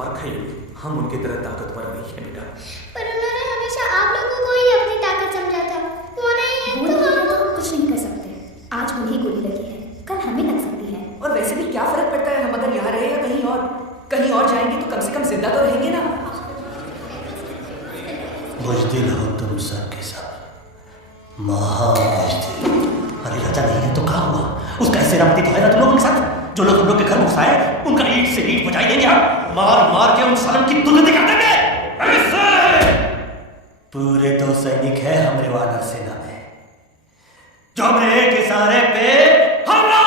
फर्क है यूली, हम उनकी तरह ताकतवर नहीं है बेटा। पर उन्होंने हमेशा आप लोगों को ही अपनी ताकत समझा था। वो नहीं है तो हम कुछ नहीं कर सकते। आज उन्हें गोली लगी है, कल हमें लग सकती है। और वैसे भी क्या फर्क पड़ता है हम अगर यहाँ रहे या कहीं और जाएंगे तो कम से कम जिंदा तो रहेंगे ना। बुज़दिल हो तुम सबके सब, महाबुज़दिल। अरे राजा नहीं है तो कहाँ हुआ? उसका ऐसे रामती तो है ना तुम लोगों के साथ। जो लोग हम लोग के घर घुसाए उनका ईंट से ईंट बजाई देंगे हम, मार मार के उन सालन की दुर्गति कर देंगे। ऐसे पूरे 2 सैनिक है हमारे वानर सेना में, जो हमारे एक इशारे पे हमला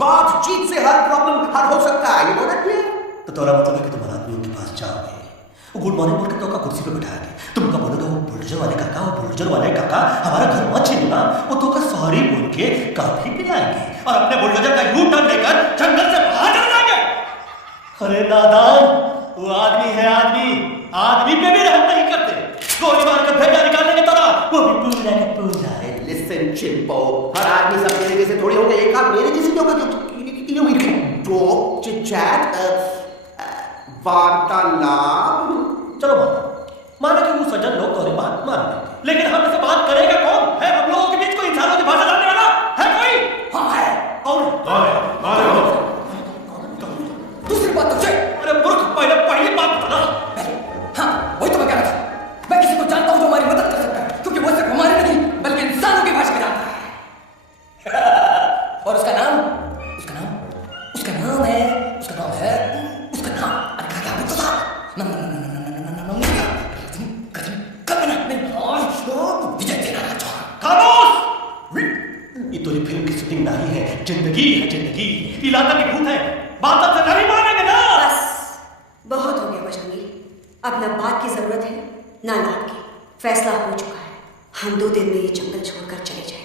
बातचीत से हर प्रॉब्लम हल हो सकता है। तो तुम्हारा मतलब है कि तुम आदमियों के पास जाओगे, वो गुड मॉर्निंग बोल के तो कुर्सी पे बिठाएंगे, तुमका बोलोगे वो बुलडोजर वाले काका हमारा घर मत छीनना, वो तो का सॉरी बोल के काफी पिलाएंगे और अपने बुलडोजर का यू टर्न लेकर जंगल से बाहर चले जाएंगे। अरे नादान, वो आदमी है आदमी पे भी रहम नहीं करते, गोली मार कर भेजा निकालने की तरह, वो भी पूरा का पूरा। लिसन चिंपो, हर आदमी सब मेरे जैसे थोड़ी होंगे, एक आप मेरे जैसे होगा जो टॉक चिट-चैट वार्तालाप। चलो माना कि वो सज्जन लोग तुम्हारी बात मान लेंगे, लेकिन हम ऐसे बात करेगा कौन? है हम लोगों के बीच कोई इंसानों की भाषा जानने वाला है कोई? हाँ है। कौन? दूसरी बात तो अरे मूर्ख, पहली बात बताना। हाँ वही तो मैं कह रहा था, मैं किसी को जानता हूँ जो हमारी मदद कर सकता है, क्योंकि वो सिर्फ हमारे नहीं बल्कि इंसानों की भाषा जानता है। और उसका नाम जिंदगी है जिंदगी, इलाका की भूत है, बात से नहीं मानेंगे ना। बस बहुत हो गया बजरंगी, अब न बात की जरूरत है ना नाम की। फैसला हो चुका है, हम 2 दिन में ये जंगल छोड़कर चले जाएंगे।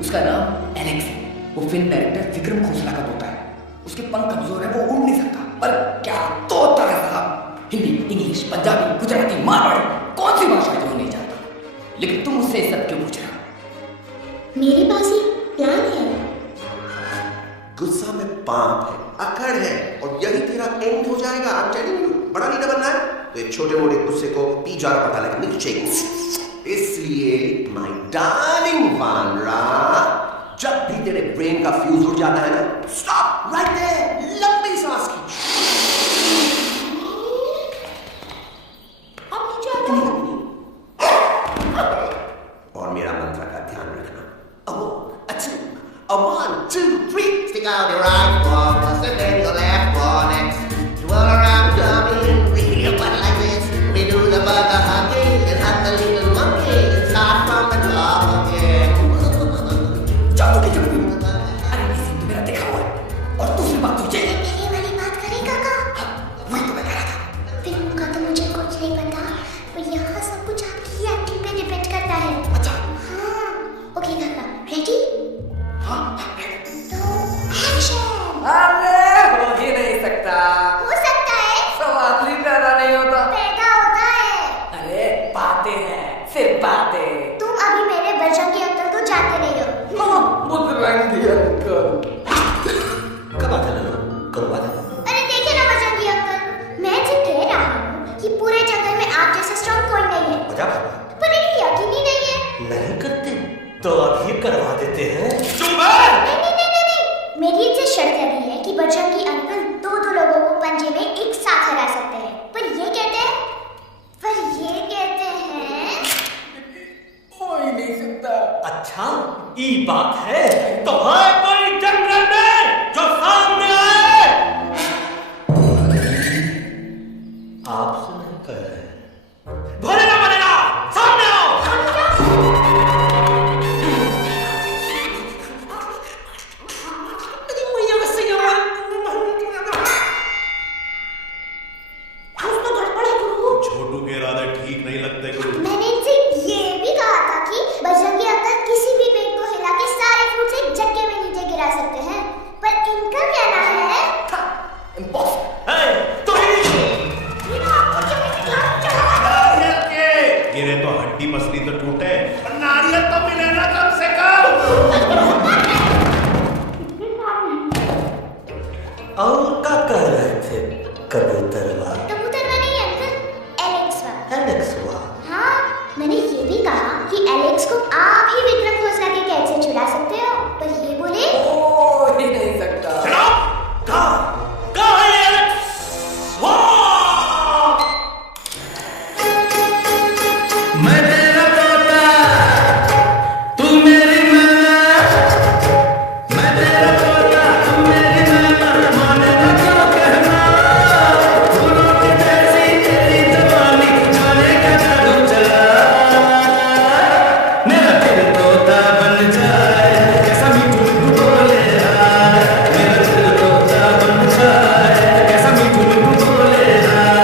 उसका नाम एलेक्स है, वो फिल्म डायरेक्टर विक्रम खोसला का तोता है। उसके पंख कमजोर है, वो उड़ नहीं सकता, पर क्या तोता है साहब। हिंदी, इंग्लिश, पंजाबी, गुजराती, मारवाड़ी, कौन सी भाषा जो नहीं जानता। लेकिन तुम उससे सब क्यों पूछ रहे हो? मेरे पास ही प्लान है। गुस्सा में पाप है, अकड़ है, और यही तेरा एंड हो जाएगा। आप टेलिंग यू, बड़ा लीडर बनना है तो एक छोटे मोटे गुस्से को पी जा रहा पता लगा मिल्क शेक। इसलिए माय डार्लिंग वानरा, जब भी तेरे ब्रेन का फ्यूज उड़ जाता है ना, स्टॉप राइट देयर, लंबी सांस की। अब नीचे आ जाओ। और मेरा मंत्र का ध्यान रखना। A 1, 2, 3, stick out your right one, and then your left one, next. Twirl around, dummy, we hit your butt like this. We do the burger hugging and hug the little monkey and start from the top again. जाओ कि जब अरे किसी ने मेरा देखा हुआ है। और दूसरी बात तो ये ये वाली बात करेगा। ई बात है तो है कोई जनरल में जो सामने आए। आपसे नहीं कह रहे हैं। बोलेगा बोलेगा, सामने आओ। छोटू के इरादे ठीक नहीं लगते गुरु। मैंने इनसे ये भी कहा था कि बजरंगी अंकल किसी भी पेड़ को हिला के सारे फ्रूट एक झटके में नीचे गिरा सकते हैं, पर इनका कहना है गिरे तो हड्डी पसली तो टूटे, नारियल तो मिले ना कम से कम। और क्या कह रहे थे कबूतरवा? कबूतरवा नहीं अंकल, एलेक्सवा। एलेक्सवा? हाँ, मैंने ये भी कहा कि एलेक्स को आप ही विक्रम खोसला के कैद से छुड़ा सकते हो, पर ये बोले हो ही नहीं सकता। कहाँ है ये एलेक्स? मैं तेरा तोता, तू मेरी मैना। मैं तेरा तोता, तू मेरी मैना। माने ना क्यों कहना, फूलों की जैसी तेरी जवानी, जाने का जादू चला। मेरा दिल तोता बन जाए, कैसा मीठू मीठू बोले हाय। मेरा दिल तोता बन जाए, कैसा मीठू मीठू बोले हाय।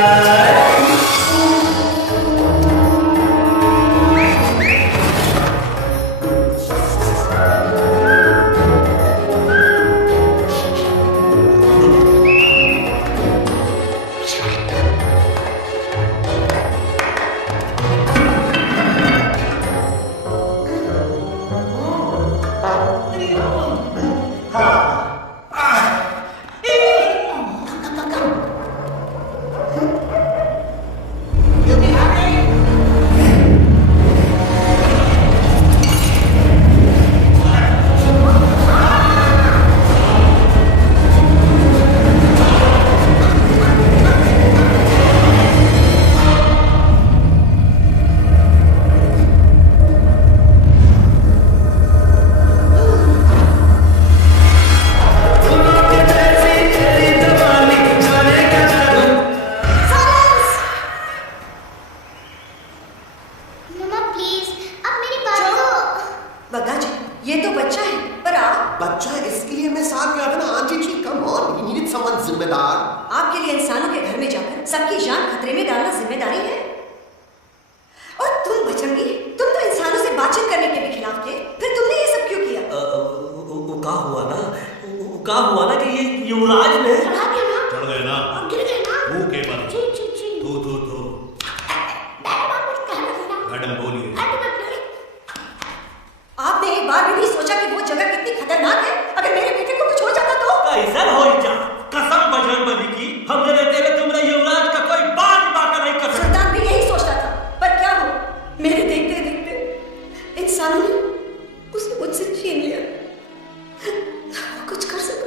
मम्मा प्लीज अब मेरी बात तो। बग्गा जी, ये तो बच्चा है, पर आप बच्चा है इसलिए मैं साथ गया था ना। Aunty ji come on, he needed someone जिम्मेदार। आपके लिए इंसानों के घर में जाकर सबकी जान खतरे में डालना जिम्मेदारी है। और तुम बजरंगी, तुम तो इंसानों से बातचीत करने के भी खिलाफ थे, फिर तुमने ये सब क्यों किया? वो क्या हुआ ना कि ये युवराज ने चढ़ गए ना, गिर गए ना। मुंह के पर जी जी जी। थू थू थू। मैडम बोलिए। आपने एक बार भी नहीं सोचा कि वो जगह कितनी खतरनाक है? अगर मेरे बेटे को कुछ हो जाता तो? कैसा हो जा कसम बजरंगबली की, हमने रहते हुए तुमने युवराज का कोई बात बाका नहीं कर सकते। सुल्तान भी यही सोचता था, पर क्या हो, मेरे देखते देखते इंसानों ने उसे मुझसे छीन लिया। कुछ कर सको।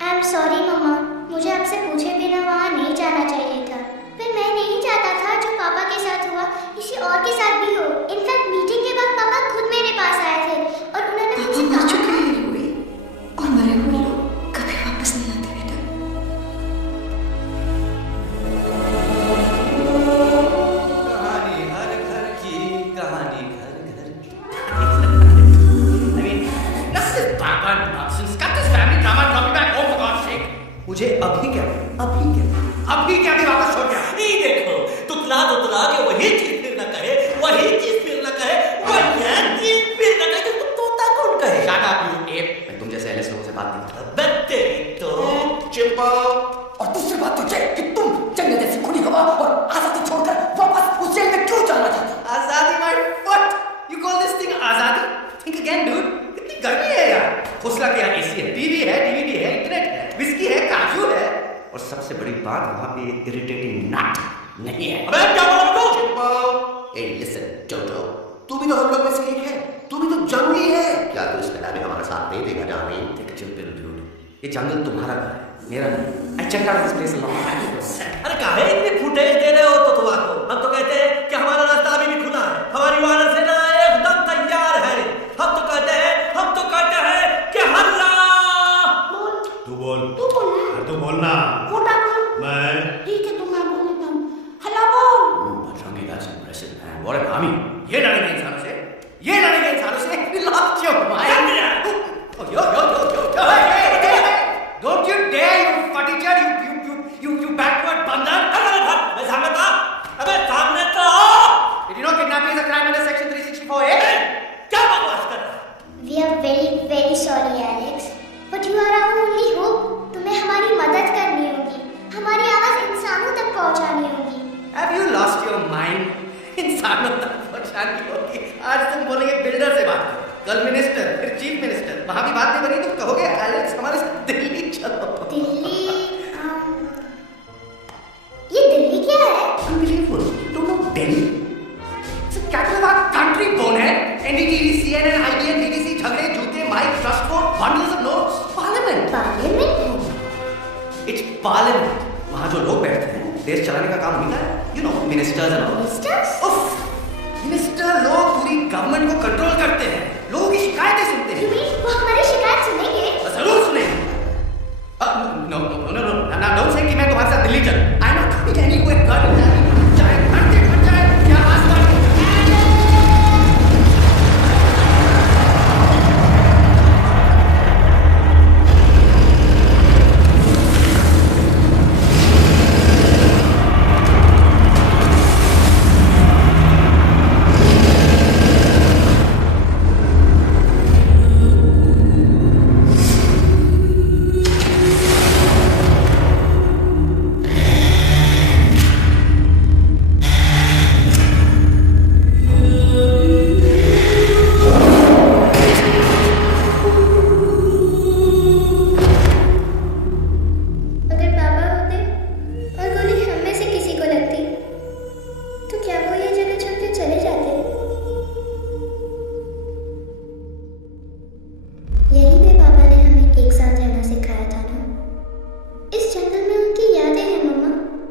आई एम सॉरी मम्मा, मुझे आपसे पूछे बिना वहाँ नहीं जाना चाहिए था, पर मैं नहीं चाहता था जो पापा के साथ हुआ किसी और के साथ भी हो। इनफैक्ट मीटिंग के बाद पापा खुद मेरे पास आए थे और उन्होंने मुझसे मर कहा चुके हैं हुई, और मरे हुए लोग कभी वापस नहीं आते बेटा। कहानी हर घर की, कहानी घर घर की। मुझे अभी क्या भी वापस छोड़ गया। ये देखो तुतला के वही चीज फिर न कहे, वही चीज फिर न कहे, वही चीज फिर न कहे, तो तोता कौन कहे? मैं तुम जैसे एलेक्स लोगों से बात नहीं करता। बत्ते तो चिंपा, और दूसरी बात तो ये कि तुम जंगल जैसी खुली हवा और आजादी छोड़कर वापस उस जेल में क्यों जाना चाहते हो? Azadi my what? You call this thing azadi? Think again dude. कितनी गर्मी है यार। खोसला के यहाँ एसी है, टीवी है, डीवीडी है, इंटरनेट है, विस्की है, काजू है, और सबसे बड़ी बात वहाँ पे इरिटेटिंग नट नहीं है। अबे क्या बोल रहा तू? चिंपा, ए लिसन जोजो, तू भी तो हम लोग में से एक है, तू भी तो जंगली है। क्या तू इस लड़ाई में हमारा साथ नहीं देगा जानी? ये जंगल तुम्हारा घर है, मेरा नहीं। I checked out this place a long time ago. अरे काहे इतनी फुटेज दे रहे हो तो तुम को? हम तो कहते हैं कि हमारा रास्ता अभी भी खुला है, हमारी वानर सेना है तू बोलना। तू बोलना। मोटा बोल। मैं। ठीक है, तो मैं बोल देता हूँ। हल्ला बोल। Bajrangi, that's impressive, man. What an army. ये लड़ेंगे इंसानों से? ये लड़ेंगे इंसानों से? We lost your mind. Oh, yo. Hey. Don't you dare, you faticher, you backward बंदर. अबे सामने तो आओ. Did you know kidnapping is a crime under section 364A? क्या बकवास कर रहा है? We are very, very sorry, Alex. But you are our only hope. तुम्हें हमारी मदद करनी होगी. हमारी आवाज इंसानों तक पहुंचानी होगी. Have you lost your mind? इंसानों तक पहुंचानी होगी. आज तुम बोलेंगे बिल्डर से बात करो, कल मिनिस्टर, फिर चीफ मिनिस्टर. वहां भी बात नहीं बनी तो कहोगे एलेक्स हमारे साथ दिल्ली चलो. दिल्ली? ये दिल्ली क्या है? Unbelievable. You don't know Delhi? It's a capital of our country, bonehead. NDTV, CNN, IBM, BBC, झगड़े, जूते, mike, trust board, bundles of notes. Parliament. Parliament? It's parliament. वहाँ जो लोग बैठते हैं, देश चलाने का काम उनका है. You know, ministers and all. Ministers? उफ! मिनिस्टर लोग पूरी गवर्नमेंट को कंट्रोल करते हैं. लोगों की शिकायतें सुनते हैं. You mean वो हमारी शिकायत सुनेंगे? जरूर सुनेंगे. No. Don't say कि मैं तुम्हारे साथ दिल्ली चलूं. I'm not coming anywhere. चाहे हट जाए या आसमान.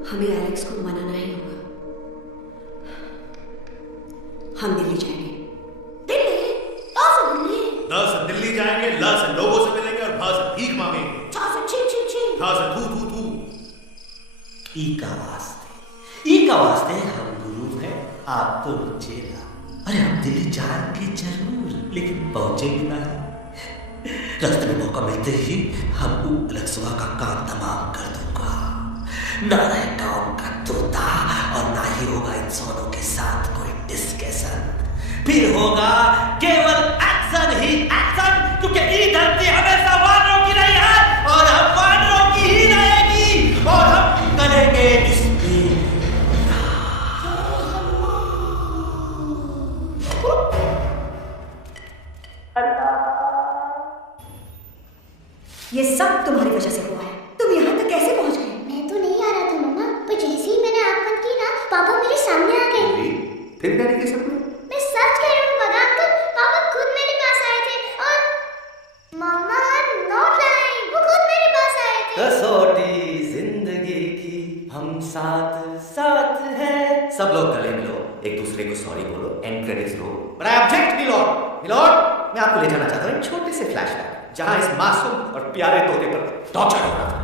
हमें एलेक्स को मनाना ही होगा. हम दिल्ली जाएंगे. दिल्ली? द से दिल्ली जाएंगे, ल से लोगों से मिलेंगे और भ से भीख मांगेंगे. छ से छी. थ से थू. ई का वास्ते हम गुरु हैं, आप तो चेला. अरे हम दिल्ली जाएंगे जरूर, लेकिन पहुंचेंगे नहीं. रास्ते में मौका मिलते ही हम अलगसवा का काम तमाम कर दूंगा. ना रहेगा उनका तोता और ना ही होगा इंसानों के साथ कोई डिस्कशन. फिर होगा केवल एक्शन ही एक्शन, क्योंकि ये धरती हमेशा वानरों की रही है और हम वानरों की ही रहेगी. और हम करेंगे इस पे. ये सब तुम्हारी वजह से हुआ है. तुम यहाँ तक कैसे पहुँच गए? मैं तो नहीं आ रहा था मम्मा, पर जैसे ही मैंने आँख बंद की ना, पापा मेरे सामने आ गए. फिर क्या देखिए सपने? मैं सच कह रहा हूँ बगा अंकल, पापा खुद मेरे पास आए थे और मम्मा नॉट लाइंग, वो खुद मेरे पास आए थे. कसौटी जिंदगी की हम साथ साथ हैं. सब लोग गले मिलो, एक दूसरे को सॉरी बोलो, and credits low. But I object milord. मैं आपको ले जाना चाहता हूँ एक छोटे से फ्लैशबैक जहाँ इस मासूम और प्यारे तोते पर टॉर्चर हो रहा था.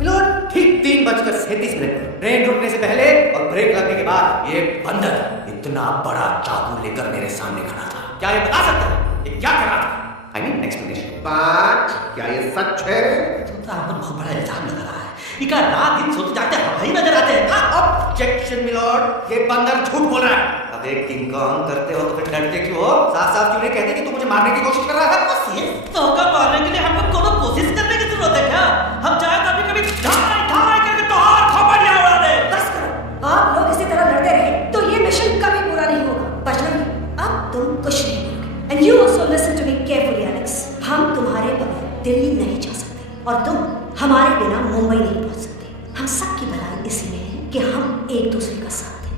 मिलोड, ठीक 3:37 पर ट्रेन रुकने से पहले और ब्रेक लगने के बाद ये बंदर इतना बड़ा चाकू लेकर मेरे सामने खड़ा था. क्या ये बता सकता है ये क्या कर रहा था? I mean explanation. बात क्या ये सच है? तो आप पर बहुत बड़ा इल्जाम लग रहा है. इका रात दिन सोते जाते हम ही नजर आते हैं. ऑब्जेक्शन मिलोड, ये बंदर झूठ बोल रहा है. अब एक किंग कॉन्ग करते हो तो फिर डरते क्यों हो? साफ क्यों नहीं कहते कि तू मुझे मारने की कोशिश कर रहा है? बस ये धोखा मारने के लिए हमको कोनो कोशिश करने की जरूरत है क्या? हम चाहे तो कभी ढाई करके तो हाथ थपड़ियां उड़ा दे. बस करो. आप लोग इसी तरह लड़ते रहे तो ये मिशन कभी पूरा नहीं होगा. बजरंगी, अब तुम कुछ नहीं करोगे. And you also listen to me carefully Alex. हम तुम्हारे बगैर दिल्ली नहीं जा सकते और तुम हमारे बिना मुंबई नहीं पहुंच सकते. हम सबकी भलाई इसी में है कि हम एक दूसरे का साथ दें.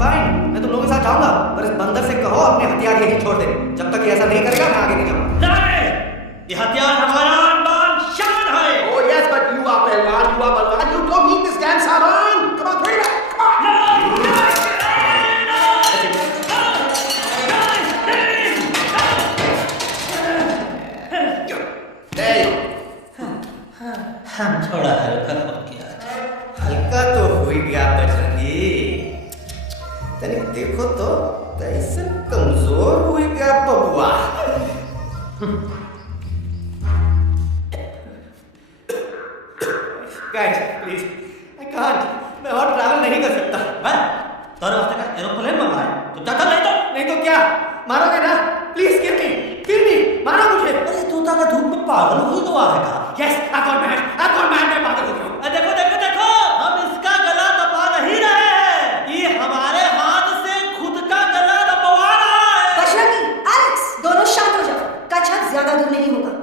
फाइन, मैं तुम लोगों के साथ जाऊंगा, पर इस बंदर से कहो अपने हथियार यहीं छोड़ दे. जब तक ये ऐसा नहीं करेगा मैं आगे नहीं जाऊंगा. नहीं, ये हथियार हमारा आन-बान शान है. Oh yes, but you are Balwan. You don't need this damn saman. Come on, bring it back. Come on. There you go. हम थोड़ा हल्का हो गया था। हल्का तो हो ही गया बजरंगी। तनिक देखो तो कैसे कमजोर हो गया बबुआ। गाइस प्लीज आई कांट, मैं और ट्रैवल नहीं कर सकता। मैं तोरे वास्ते का एरोप्लेन मंगाया तो क्या कर नहीं तो क्या मारोगे ना? प्लीज किर मी मारो मुझे। अरे तू ताका धूप में पागल हुई तो है का? यस आई गॉट मैड मैं पागल हो गया हूं। देखो देखो देखो, हम इसका गला दबा नहीं रहे हैं, ये हमारे हाथ से खुद का गला दबवा रहा है। बजरंगी, एलेक्स, दोनों शांत हो जाओ। कच्छा ज्यादा दूर नहीं होगा।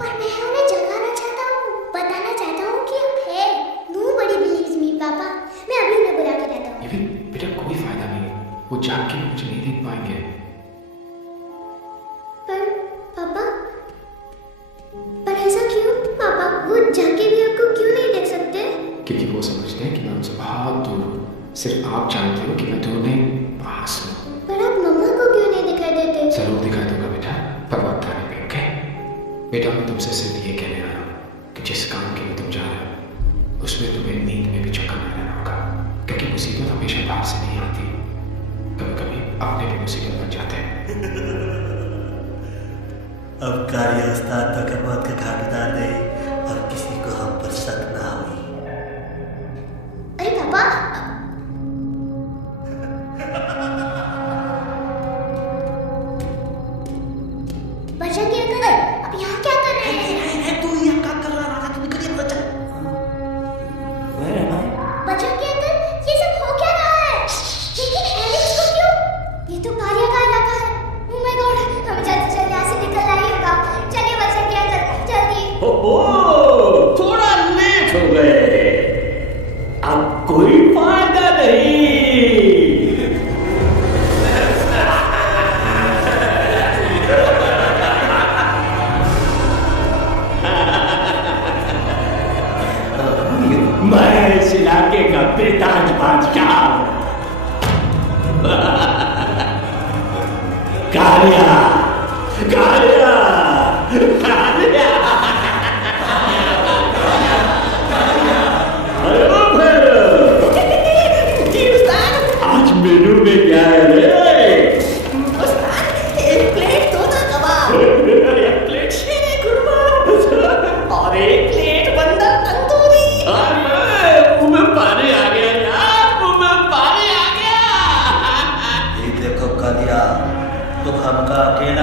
पर मैं उन्हें जगाना चाहता जाग के मुझे नहीं देख पाएंगे। पर ऐसा क्यों पापा? वो जाके भी आपको क्यों नहीं देख सकते? क्योंकि वो समझते हैं कि मैं उनसे बहुत दूर हूँ। सिर्फ आप जानते हो कि मैं दूर नहीं, पास हूँ। पर आप मम्मा को क्यों नहीं दिखाई देते? जरूर दिखा दूंगा बेटा, पर वक्त आने पे, ओके? बेटा मैं तुमसे सिर्फ ये कहने आया हूँ कि जिस काम के लिए तुम जा रहे हो उसमें तुम्हें नींद में भी चौकन्ना रहना होगा, क्योंकि मुसीबत हमेशा बाहर से नहीं आती, कभी कभी अपने भी मुसीबत बन जाते हैं। अब कार्य उस्ताद तक मौत के घाट उतार दे और किसी को हम पर शक ना हुई। अरे पापा, बच्चा क्या कर रहा है? अब यहाँ क्या कर रहे हैं? तू यहाँ क्या कर रहा है? तू निकल यहाँ बच्चा। बच्चा क्या कर? ये सब हो क्या रहा है? लेकिन एलेक्स को क्यों? ये तो कार्य का इलाका है। Oh my God, हमें जल्दी से यहाँ से निकलना ही होगा। चलिए बच्चा क्या कर, जल्दी। ओहो, थोड़ा लेट हो गए। अब कोई फायदा नहीं। मैं इस इलाके का बेताज बादशाह हूं। कालिया, कालिया, कालिया। अरे ओ भैरव, आज मेनू में क्या है रे? एक प्लेट तोता कबाब, एक प्लेट शीरे कुर्मा और एक प्लेट बंदर तंदूरी। मुंह में पानी आ गया यार, मुंह में पानी आ गया। ये देखो कालिया, तुम हमका अकेला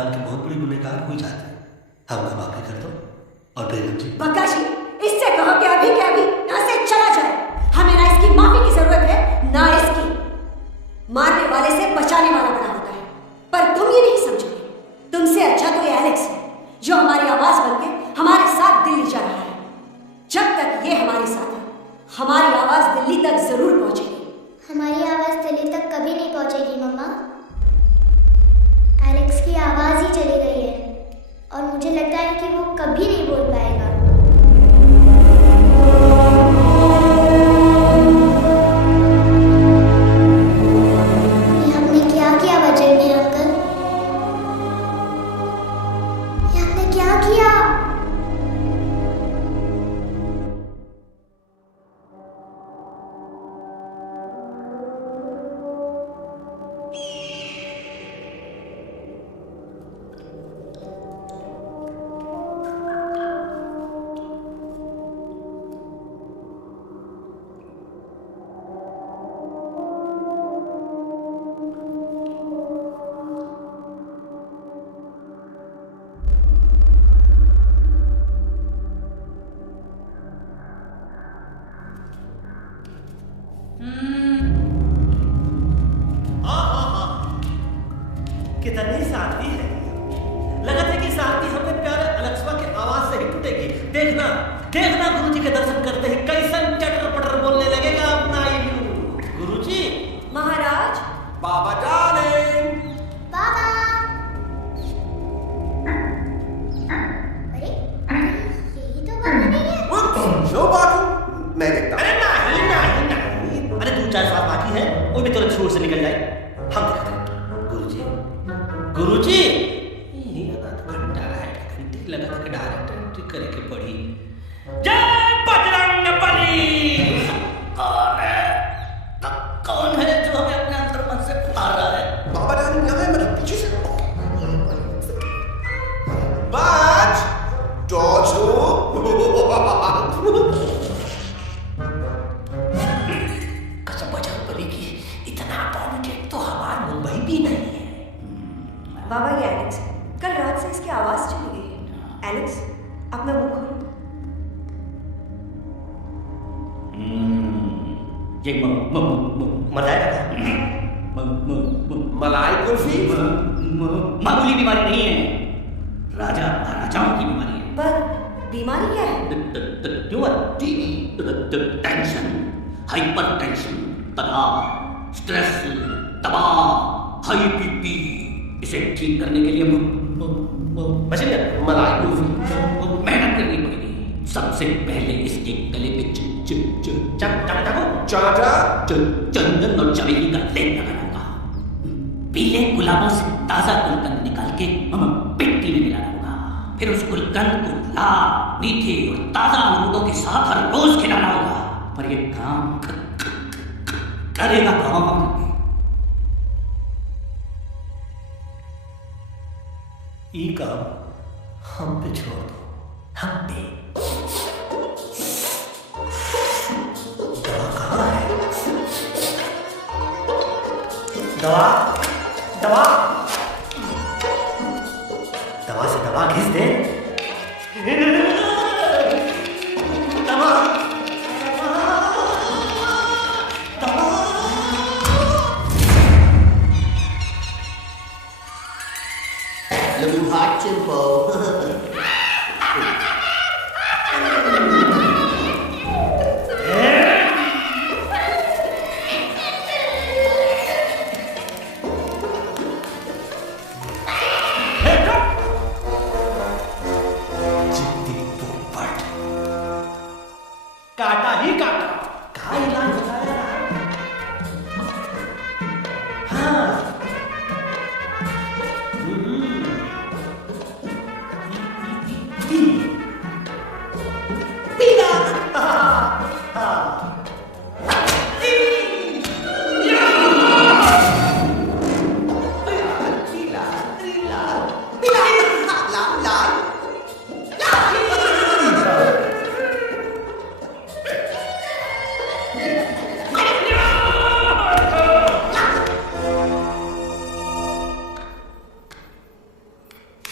खान के बहुत बड़ी गुनहगार हो जाते हैं। हमको माफी कर दो। और बेगम जी, बग्गा जी, इससे कहो कि अभी के अभी यहाँ से चला जाए। हमें ना इसकी माफी की जरूरत है, ना इसकी। मारने वाले से बचाने वाला बड़ा होता है, पर तुम ये नहीं समझोगे। तुमसे अच्छा तो ये एलेक्स है, जो हमारी आवाज बन के हमारे साथ दिल्ली जा रहा है। जब तक ये हमारे साथ है, हमारी आवाज दिल्ली तक जरूर पहुंचेगी। हमारी आवाज दिल्ली तक कभी नहीं पहुंचेगी मम्मा। एलेक्स की आवाज ही चली गई है और मुझे लगता है कि वो कभी नहीं बोल पाएगा। ये हमने क्या किया वजह में अंकल? ये हमने क्या किया? कितनी शांति है। लगता है कि शांति हमें प्यारे अलेक्सवा के आवाज से ही टूटेगी। देखना देखना गुरुजी के दर्शन करते ही कैसन चटर पटर बोलने लगेगा अपना गुरुजी। महाराज, बाबा डार्लिंग। बाबा। अरे यही तो बाबा नहीं है। नो बाबू, मैं देखता हूं। अरे नहीं नहीं नहीं, अरे 2-4 साल बाकी है, वो भी तुरंत छोड़ से निकल जाए। हम देखते हैं। गुरुजी, ये घंटा है, घंटे लगा था कि डायरेक्टर एंट्री करे के पड़ी। जय बजरंगबली। कौन है जो हमें अपने अंतर मन से पुकार रहा है? बाबा डार्लिंग यहाँ है, मतलब पीछे से। बाज, डॉज कसम बजरंगबली की, इतना पॉलिटिक तो हमारा मुंबई भी नहीं है। बाबा, ये एलेक्स है। कल रात से इसकी आवाज चली गई है। एलेक्स, अपना मुंह खोलो। ये मलाई कुल्फी मामूली बीमारी नहीं है, राजा राजाओं की बीमारी है। पर बीमारी क्या है? Tumour, TB, tension, hyper tension, तनाव, स्ट्रेस, दबाव, हाई बीपी। इसे ठीक करने के लिए मलाई कुल्फी मेहनत करनी पड़ेगी। सबसे पहले इसके गले पे चंदन और चमेली का लेप लगाना होगा। पीले गुलाबों से ताजा गुलकंद निकाल के मिट्टी में मिलाना होगा। फिर उस गुलकंद को लाल, मीठे और ताजा अमरूदों के साथ हर रोज खिलाना होगा। पर ये काम करेगा कौन? ये काम हम पे छोड़ दो, हम पे। दवा कहाँ है? दवा दवा दवा से दवा घिस दे। दवा lebih hot simple. काटा ही काटा, का इलाज बताया। हाँ,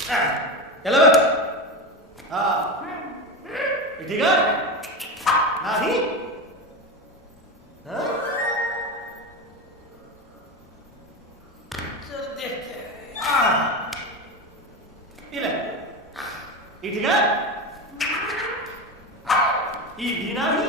चलो हाँ ठीक है नहीं हाँ चल देखते हैं ये ले ये ठीक है ये भी नहीं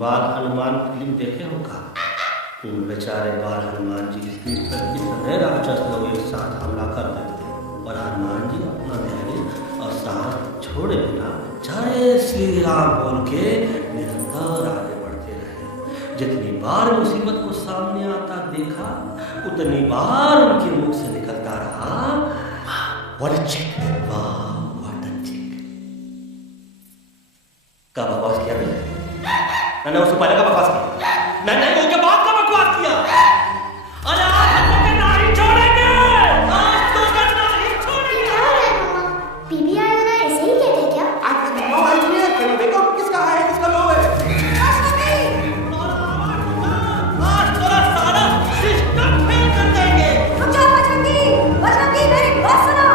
बाल हनुमान फिल्म देखे हो का? बेचारे बाल हनुमान जी की पीठ पर कितने राक्षस लोग एक साथ हमला कर देते और हनुमान जी अपना धैर्य और साहस छोड़े बिना जय श्री राम बोल के निरंतर आगे बढ़ते रहे। जितनी बार मुसीबत को सामने आता देखा उतनी बार उनके मुख से निकलता रहा व्हाट अ चिक, वाह व्हाट अ चिक। का बकवास किया मैंने? मैंने उससे पहले का बकवास किया? नहीं उसके बाद का बकवास किया। अरे आज हम लोग नहीं छोड़ेंगे, आज तो नहीं छोड़ेंगे। क्या हो रहा है मम्मा? बीबी आयोना ऐसे ही कहते क्या? नो आइडिया, कैन देखो किसका हाई है किसका लो है। आज थोड़ा सारा सिस्टम फेल कर देंगे। रुक जाओ बजरंगी मेरी बात सुनो।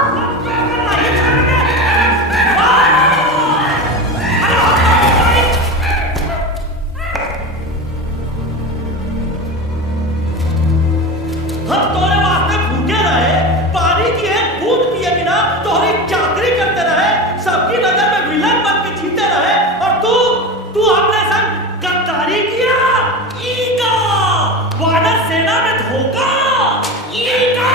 हम तोरे वास्ते भूखे रहे, पानी की एक बूंद पिए बिना तोहरी चाकरी करते रहे, सबकी नजर में विलन बन के जीते रहे और तू हमने संग गद्दारी किया। ईका वानर सेना में धोखा। ईका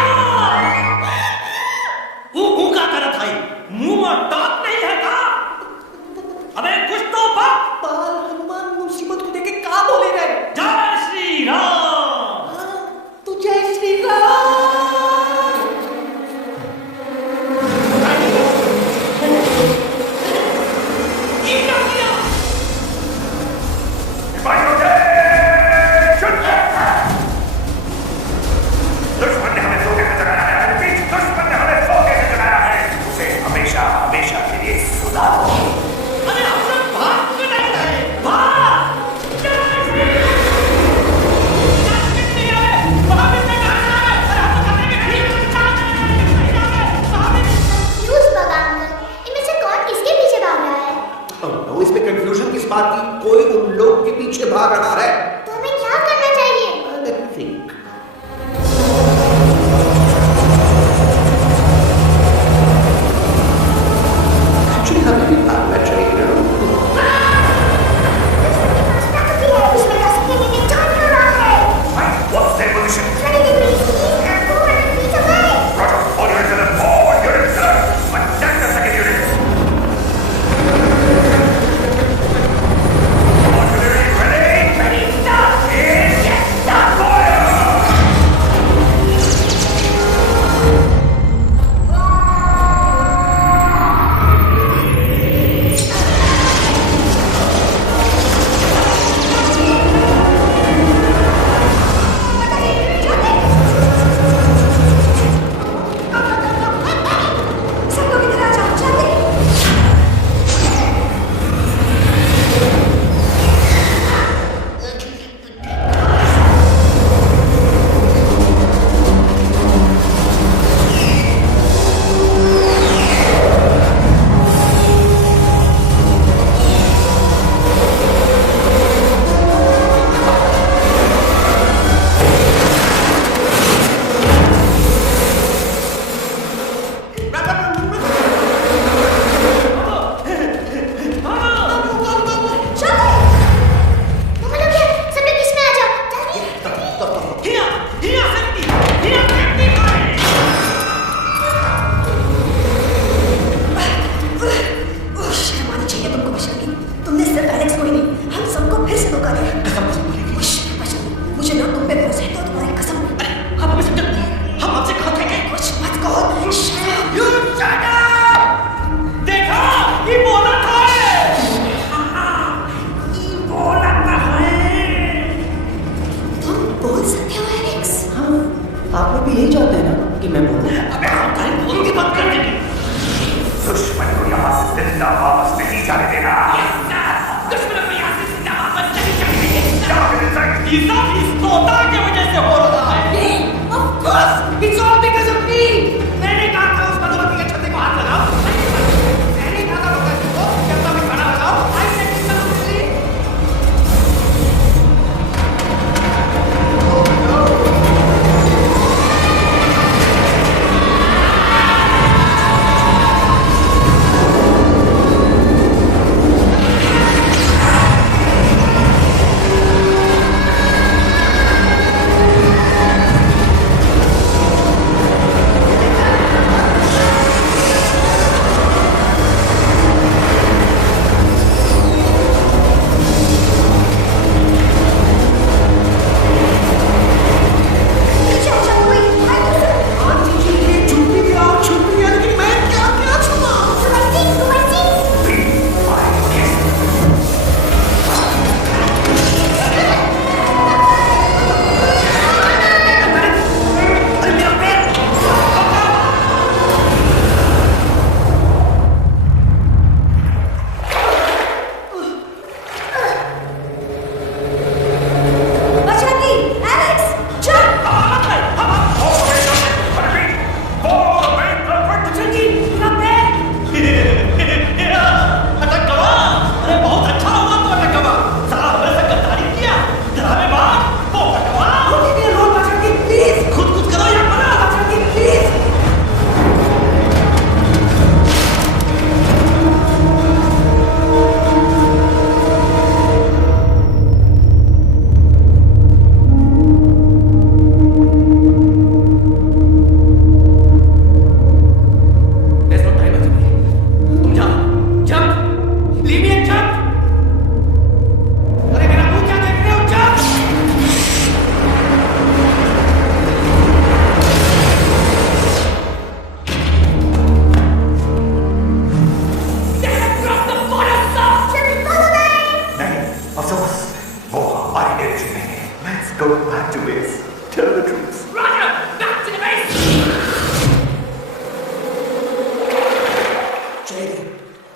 ऊ का करत है, मुंह में दांत नहीं है का? अबे कुछ तो बात। बाल हनुमान मुसीबत को देखे का बोले रहे? जय Shri Ram. Actually, how did you have that trainer? What's their position? Roger, All units in the forward unit, sir. Attack the second unit. Artillery ready. Ready, stop. Yes, stop. Fire. सब लोग इधर आ जाओ, जल्दी। शर्म आनी चाहिए तुमको बशंगी। तुमने सिर्फ एलेक्स को ही नहीं, हम सबको फिर से धोखा दिया। बशंगी, मुझे ना तुम पे भरोसा है तो तुम्हारी कसम। हम हमें समझ हम आपसे कहा थे कि कुछ मत कहो। Shut up. You shut up! देखा ये बोला था तुम बोल सकते हो एलेक्स? हाँ, आप लोग भी यही चाहते हैं ना कि मैं बोलूं? अबे हम तारी बोल के बात कर देंगे दुश्मन को यहाँ से जिंदा वापस नहीं जाने देना। दुश्मन को यहाँ से जिंदा वापस नहीं जाने देंगे ये सब इस तोता की वजह से हो रहा है Of course, it's all because of me मैंने कहा था उस मधुमती के छत्ते को हाथ लगाओ मैंने कहा था लोग को जब तक खाना लगाओ I said it's absolutely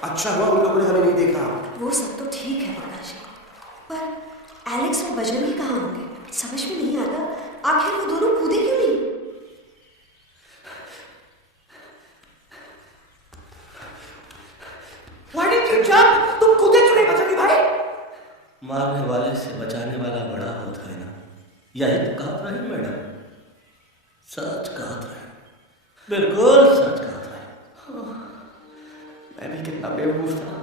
अच्छा हुआ उन लोगों ने हमें नहीं देखा। वो सब तो ठीक है प्रकाश, पर एलेक्स और बजरंगी कहाँ होंगे? समझ में नहीं आता आखिर वो दोनों कूदे क्यों नहीं? Why didn't you jump? तुम कूदे क्यों नहीं बजरंगी भाई? मारने वाले से बचाने वाला बड़ा होता है ना, यही तो कहा था मैडम, सच कहत रहे, बिल्कुल सच कहत रहे। मैं भी कितना बेवकूफ था,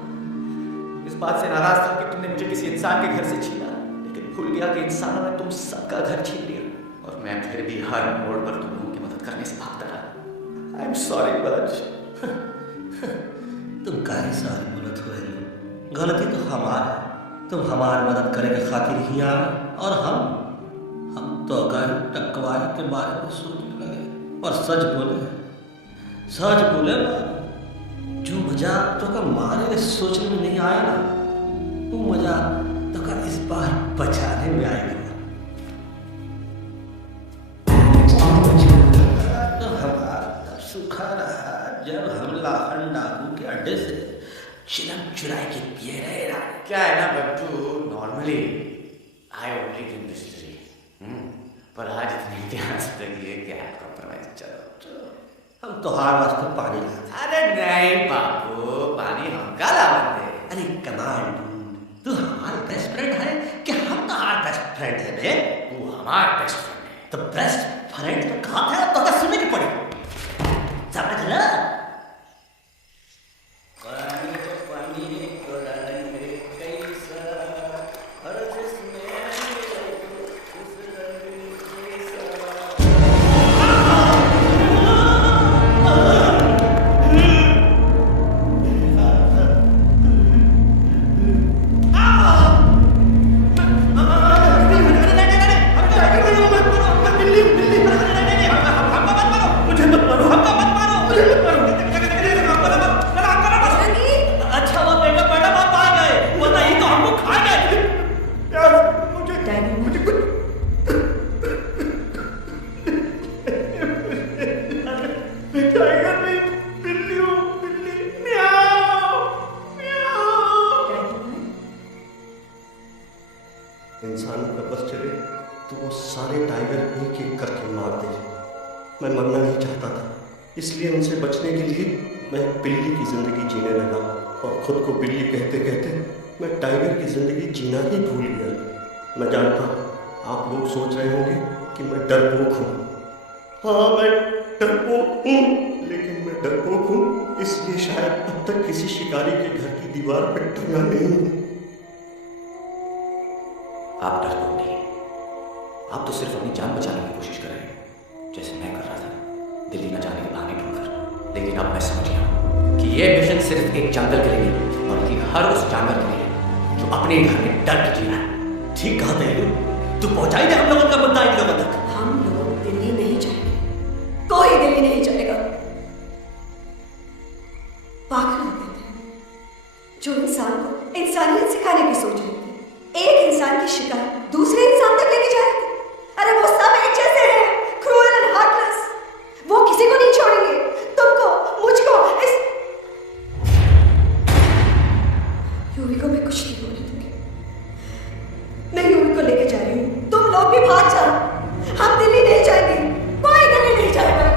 इस बात से नाराज था कि तुमने मुझे किसी इंसान के घर से छीना, लेकिन भूल गया कि इंसानों ने तुम सबका घर छीन लिया और मैं फिर भी हर मोड़ पर तुम लोगों की मदद करने से भागता रहा। आई एम सॉरी बलज। तुम काहे सारी बोलत हो, गलती तो हमारा, तुम हमारी मदद करे के खातिर ही आए, और हम तो अगर टकवाए के बारे में सोचने लगे और सच बोले ना, जो मजा तो का मारे सोचने में नहीं आया ना, वो मजा तो का इस बार बचाने में आएगा। तो हमारा सूखा रहा जब हम लाखन डाकू के अड्डे से चिलम चुराई के पिए रहे। क्या है ना बट्टू, normally I only can this पर आज इतने इतिहास तक ये क्या है कॉम्प्रोमाइज। चलो हम तोहार वास्ते पानी लाते। अरे नहीं बाबू, पानी हम का लाते। अरे कमाल, तू हमारा बेस्ट फ्रेंड है कि हम तुम्हारा बेस्ट फ्रेंड है बे? तू हमारा बेस्ट फ्रेंड है तो बेस्ट फ्रेंड तो कहाँ था, तो सुनने की पड़ी समझ ना। इंसान का बस चले तो वो सारे टाइगर एक एक करके मार दे। मैं मरना नहीं चाहता था, इसलिए उनसे बचने के लिए मैं बिल्ली की जिंदगी जीने लगा, और खुद को बिल्ली कहते कहते मैं टाइगर की जिंदगी जीना ही भूल गया। मैं जानता हूँ आप लोग सोच रहे होंगे कि मैं डरपोक हूँ। हाँ, मैं डरपोक हूँ, लेकिन मैं डरपोक हूँ इसलिए शायद अब तक किसी शिकारी के घर की दीवार पर टंगा नहीं हूँ। आप डरपोक नहीं, आप तो सिर्फ अपनी जान बचाने की कोशिश कर रहे हैं, जैसे मैं कर रहा था दिल्ली न जाने के बहाने ढूंढकर। लेकिन अब मैं समझ गया कि यह मिशन सिर्फ एक जंगल के लिए नहीं, बल्कि हर उस जानवर के लिए जो अपने घर में डर के जी रहा है। ठीक कहा तेलू, तू पहुंचाई दे हम लोगों का मुद्दा इन लोगों तक। हम लोग दिल्ली नहीं जाएंगे, कोई दिल्ली नहीं जाएगा। पागल हो गए थे जो इंसान को इंसानियत सिखाने की सोच रही थी, एक इंसान की शिकायत दूसरे इंसान तक लेके जा रहे थे। अरे वो सब एक जैसे हैं, क्रूएल एंड हार्टलेस, वो किसी को नहीं छोड़ेंगे, तुमको, मुझको, इस यूवी को मैं कुछ नहीं होने दूंगी। मैं यूवी को लेके जा रही हूँ, तुम लोग भी भाग जाओ। हम दिल्ली नहीं जाएंगे, कोई दिल्ली नहीं जाएगा।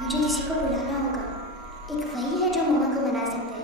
मुझे किसी को बुलाना होगा, एक वही है जो मम्मा को मना सकते हैं।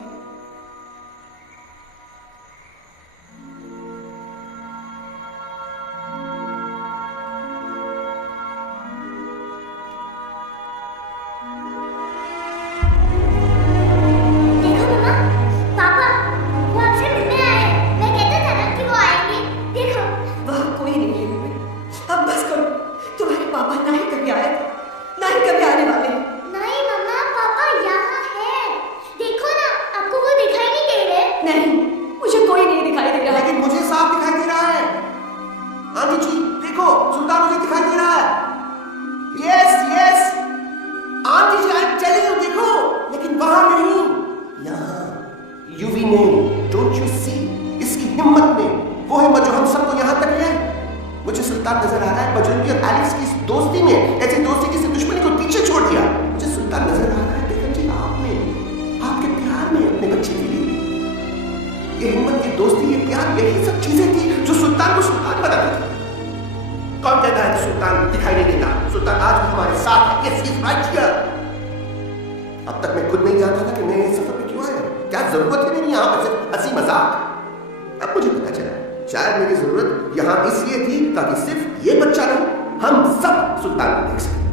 शायद मेरी जरूरत यहाँ इसलिए थी ताकि सिर्फ ये बच्चा नहीं, हम सब सुल्तान को देख सकें।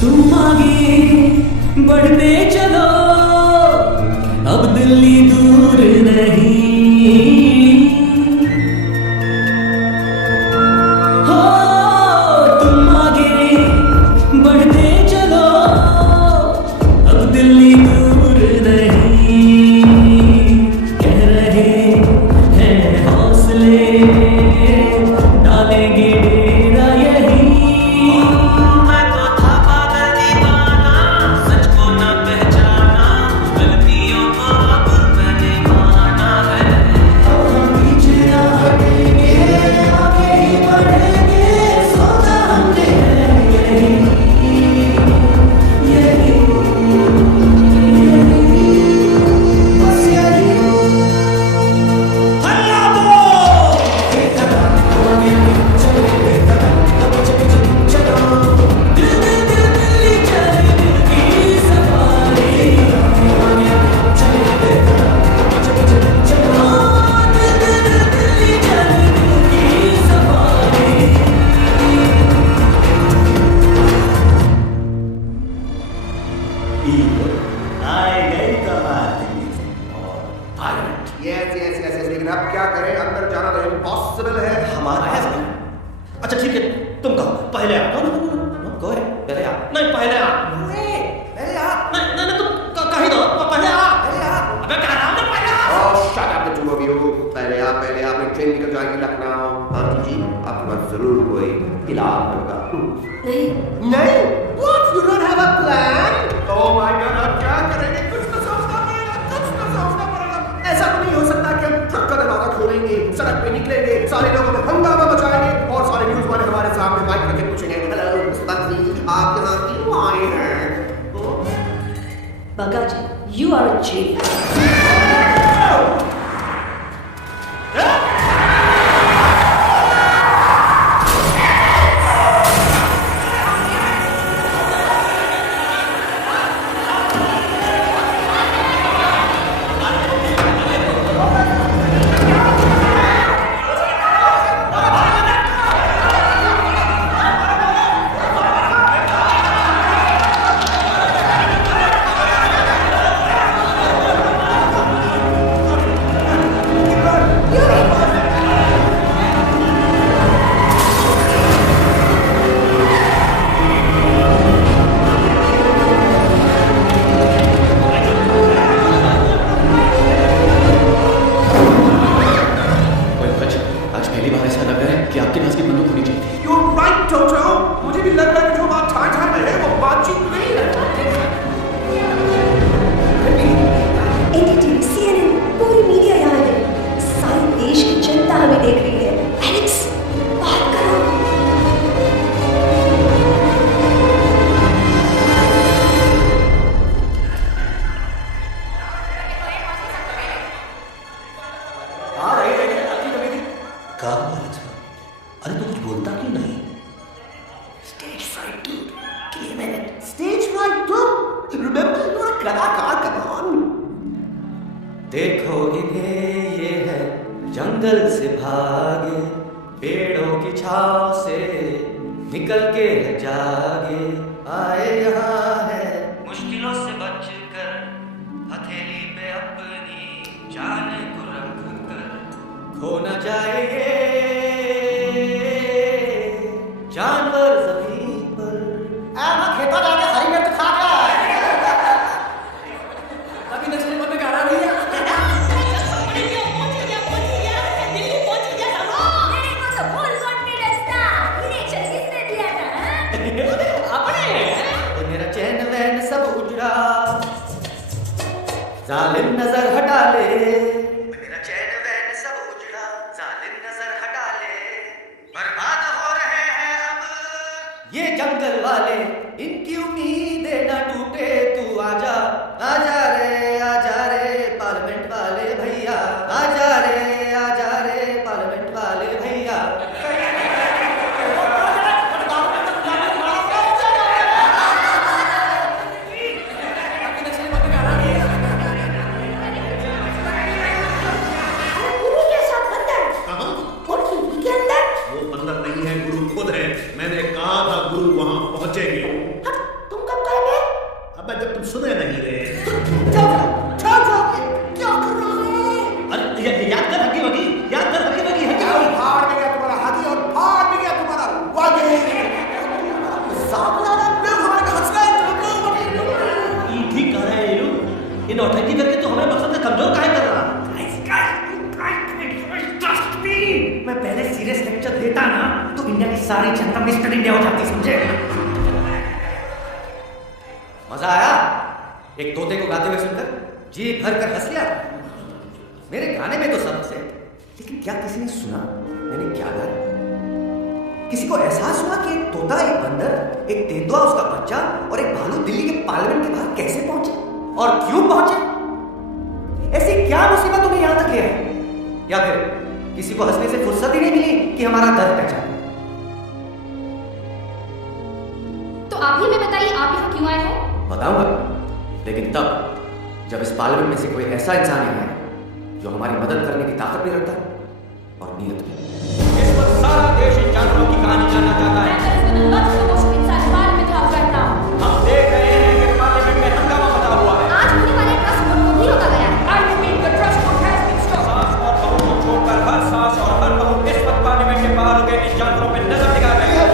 तुम आगे बढ़ते चलो, अब दिल्ली दूर नहीं। हो तुम आगे बढ़ते चलो, अब दिल्ली दूर नहीं। कह रहे हैं हौसले डालेंगे डेरा यही। लेकिन अब क्या करें, अंदर जाना तो इम्पॉसिबल है हमारा। अच्छा ठीक है, तुम कहो पहले आ। गो है, पहले आ। नहीं पहले आ। पहले आ। नहीं तुम कहीं दो, पहले आ। अबे क्या नाम है पहले आ। Oh shut up the two of you. पहले आ, पहले आ। अपनी ट्रेन निकल जाएगी लखनऊ। आंटी जी आपके पास जरूर कोई इलाज होगा। नहीं what, you don't have a plan? Oh my God, अब क्या करेंगे? कुछ तो सोचना पड़ेगा। ऐसा तो नहीं हो सकता कि हम ट्रक का दरवाजा खोलेंगे, सड़क पे निकलेंगे, सारे लोगों को हंगामा मचाएंगे और सारे न्यूज़ वाले हमारे सामने माइक रख के पूछेंगे, हेलो मिस्टर जी, आप यहाँ क्यों आए हैं? बगा जी, you are a genius. देखो इन्हें ये है जंगल से भागे, पेड़ों की छाव से निकल के है जागे, आए यहाँ है मुश्किलों से बचकर, हथेली पे अपनी जान को रख कर खो न जाएंगे जानवर जमीन पर। खेता जाके हरी मिर्च खा गया अभी नक्शे में गाना नहीं है। मेरा चैन वैन सब उजड़ा, जालिम नजर हटा ले, मेरा चैन वैन सब उजड़ा, जालिम नजर हटा ले, बर्बाद हो रहे हैं अब वाले, इनकी उम्मीदें न टूटे, तू आजा आजा रे पार्लियामेंट वाले भैया, आजा रे पार्लियामेंट वाले भैया। वो बंदर नहीं है, गुरु खुद है। मैंने कहा था गुरु वहां पहुंचेंगे। तुम कब कहोगे? अबे जब तुम सुने नहीं रहे। क्या कर रहा है? अरे याद कर हगी वगी, याद कर हगी वगी, हगी वगी। फाड़ भी गया तुम्हारा हाथी और फाड़ भी गया तुम्हारा वागे। सामना पे हमारे हंस गए। ये ठीक कह रहा है ये लोग। इन नौटंकी करके तो हमें मकसद से कमजोर काहे कर रहा? मैं पहले सीरियस लेक्चर देता ना तो इंडिया की सारी जनता मिस्टर इंडिया हो जाती, समझे? मजा आया एक तोते को गाते हुए सुनकर? जी भर कर हंस लिया। मेरे गाने में तो सब हंसे, लेकिन क्या किसी ने सुना मैंने क्या गाया? किसी को एहसास हुआ कि एक तोता, एक बंदर, एक तेंदुआ, उसका बच्चा और एक भालू दिल्ली के पार्लियामेंट के बाहर कैसे पहुंचे और क्यों पहुंचे? ऐसी क्या मुसीबत उन्हें यहां तक ले आई? या फिर किसी को हंसने से फुर्सत ही नहीं मिली कि हमारा दर्द पहचाने? तो आप ही में बताइए, आप यहाँ क्यों आए हैं? बताऊंगा, लेकिन तब जब इस पार्लियामेंट में से कोई ऐसा इंसान है जो हमारी मदद करने की ताकत भी रखता है और नीयत भी। इस पर सारा देश इन जानवरों की कहानी जानना चाहता है। हम देख रहे हैं कि पार्लियामेंट में हंगामा मचा हुआ है। आज होने वाले ट्रस्ट वोट को भी रोका गया है। सांस और बहू को छोड़कर हर सांस और हर बहू इस वक्त पार्लियामेंट के बाहर हो गए इन जानवरों पर नजर दिखा रहे हैं।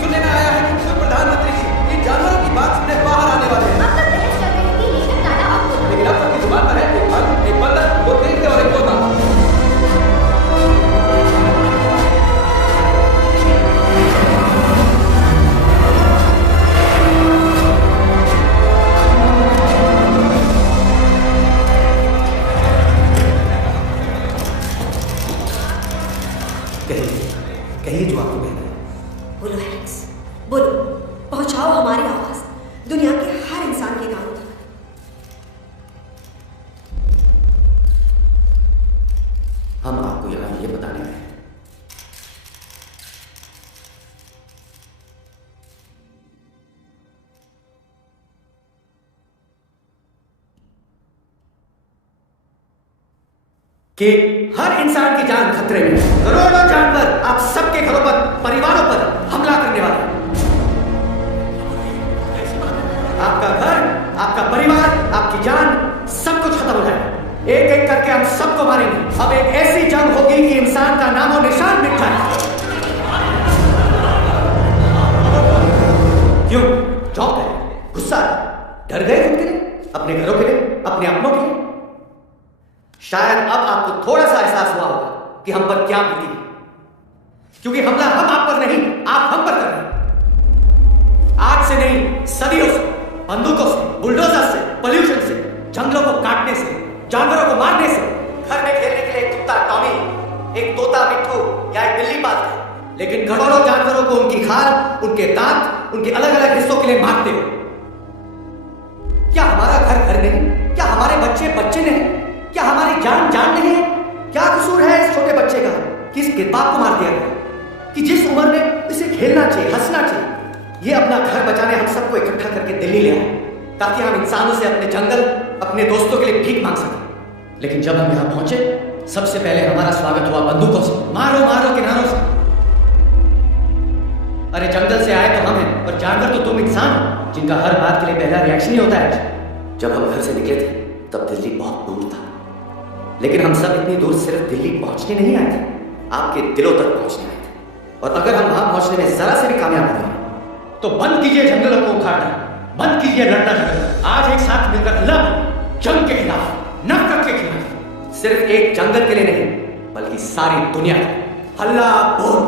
सुनने में आया है कि प्रधानमंत्री जी इन जानवरों की बात सुनने बाहर आने वाले हैं। अब तक बहस चल रही थी, लेकिन दादा अब बोला। लेकिन अब सबकी जुबान पर है एक भालू, एक बंदर, दो तेंदुए और एक तोता। कहिए जो आपको कहना है। बोलो एलेक्स, बोलो, पहुंचाओ हमारी आवाज दुनिया के हर इंसान के कानों तक। हम आपको यहाँ ये बताने आए हैं कि हर इंसान की जान खतरे में। करोड़ों जानवर आप सबके घरों पर, परिवारों पर हमला करने वाले हैं। आपका घर, आपका परिवार, आपकी जान, सब कुछ खत्म हो जाएगा। एक एक करके हम सबको मारेंगे। अब एक ऐसी जंग होगी कि इंसान का नामो निशान मिट जाए। क्यों? चौंक गए, गुस्सा, डर गए खुद के लिए, अपने घरों के लिए, अपने अपनों के लिए? शायद अब आपको थोड़ा सा एहसास हुआ होगा कि हम पर क्या बीती है, क्योंकि हमला हम आप पर नहीं, आप हम पर कर रहे हैं। आज से नहीं, सदियों से, बंदूकों से, बुलडोजर से, पोल्यूशन से, जंगलों को काटने से, जानवरों को मारने से। घर में खेलने के लिए एक कुत्ता टॉमी, एक तोता मिट्टू या एक बिल्ली पालते हैं, लेकिन करोड़ों जानवरों को उनकी खाल, उनके दांत, उनके अलग अलग हिस्सों के लिए मारते हो। क्या हमारा घर घर नहीं? क्या हमारे बच्चे बच्चे नहीं? क्या हमारी जान जान नहीं है? क्या कसूर है इस छोटे बच्चे का कि इस किताब को मार दिया गया, कि जिस उम्र में इसे खेलना चाहिए, हंसना चाहिए? ये अपना घर बचाने हम सबको इकट्ठा करके दिल्ली ले आए ताकि हम इंसानों से अपने जंगल, अपने दोस्तों के लिए भीख मांग सकें। लेकिन जब हम यहाँ पहुंचे, सबसे पहले हमारा स्वागत हुआ बंदूकों से, मारो मारो के नारों से। अरे जंगल से आए तो हम हैं, और जानवर तो तुम इंसान हो, जिनका हर बात के लिए पहला रिएक्शन ही होता है। जब हम घर से निकले थे तब दिल्ली बहुत दूर था, लेकिन हम सब इतनी दूर सिर्फ दिल्ली पहुंचने नहीं आए थे, आपके दिलों तक पहुंचने आए थे। और अगर हम वहां पहुंचने में जरा से भी कामयाब हुए तो बंद कीजिए जंगलों को उखाड़ना, बंद कीजिए लड़ना झगड़ना। आज एक साथ मिलकर लड़, जंग के खिलाफ, नफरत के खिलाफ, सिर्फ एक जंगल के लिए नहीं बल्कि सारी दुनिया। हल्ला बोल।